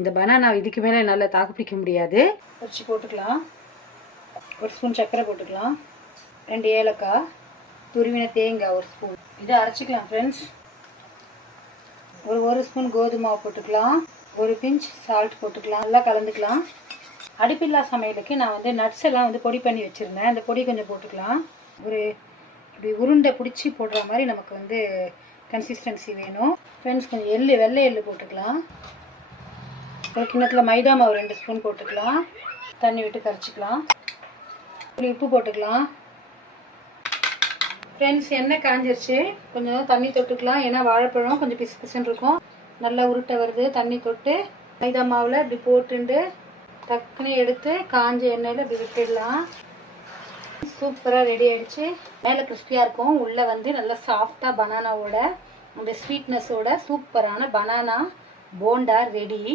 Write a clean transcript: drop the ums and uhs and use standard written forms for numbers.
இந்த பனானா இதுக்கு மேலே நல்லா தாக்கு பிடிக்க முடியாது. வச்சு போட்டுக்கலாம். 1 ஸ்பூன் சர்க்கரை போட்டுக்கலாம். 2 ஏலக்காய், துருவின தேங்காய் 1 ஸ்பூன். இதை அரைச்சிக்கலாம் ஃப்ரெண்ட்ஸ். ஒரு ஸ்பூன் கோதுமை மாவு போட்டுக்கலாம். 1 பிஞ்ச் சால்ட் போட்டுக்கலாம். நல்லா கலந்துக்கலாம். அடுப்பில்லா சமையலுக்கு நான் வந்து நட்ஸ் எல்லாம் வந்து பொடி பண்ணி வச்சுருந்தேன். அந்த பொடி கொஞ்சம் போட்டுக்கலாம். இப்படி உருண்டை பிடிச்சி போடுற மாதிரி நமக்கு வந்து கன்சிஸ்டன்சி வேணும் ஃப்ரெண்ட்ஸ். கொஞ்சம் வெள்ளை எள்ளு போட்டுக்கலாம். ஒரு கிண்ணத்தில் மைதா மாவு 2 ஸ்பூன் போட்டுக்கலாம். தண்ணி விட்டு கரைச்சிக்கலாம். உப்பு போட்டுக்கலாம் ஃப்ரெண்ட்ஸ். எண்ணெய் காஞ்சிருச்சு. கொஞ்சம் தண்ணி தொட்டுக்கலாம். ஏன்னா வாழைப்பழம் கொஞ்சம் பிசு பிசுன்னு இருக்கும். நல்லா உருட்டை வருது. தண்ணி தொட்டு மைதா மாவில் இப்படி போட்டுண்டு டக்குன்னு எடுத்து காஞ்ச எண்ணெயில் இப்படி விட்டுடலாம். சூப்பராக ரெடி ஆகிடுச்சு. மேலே கிறிஸ்பியாக இருக்கும், உள்ளே வந்து நல்லா சாஃப்டாக பனானாவோட அந்த ஸ்வீட்னஸோட சூப்பரான பனானா போண்டா ரெடி.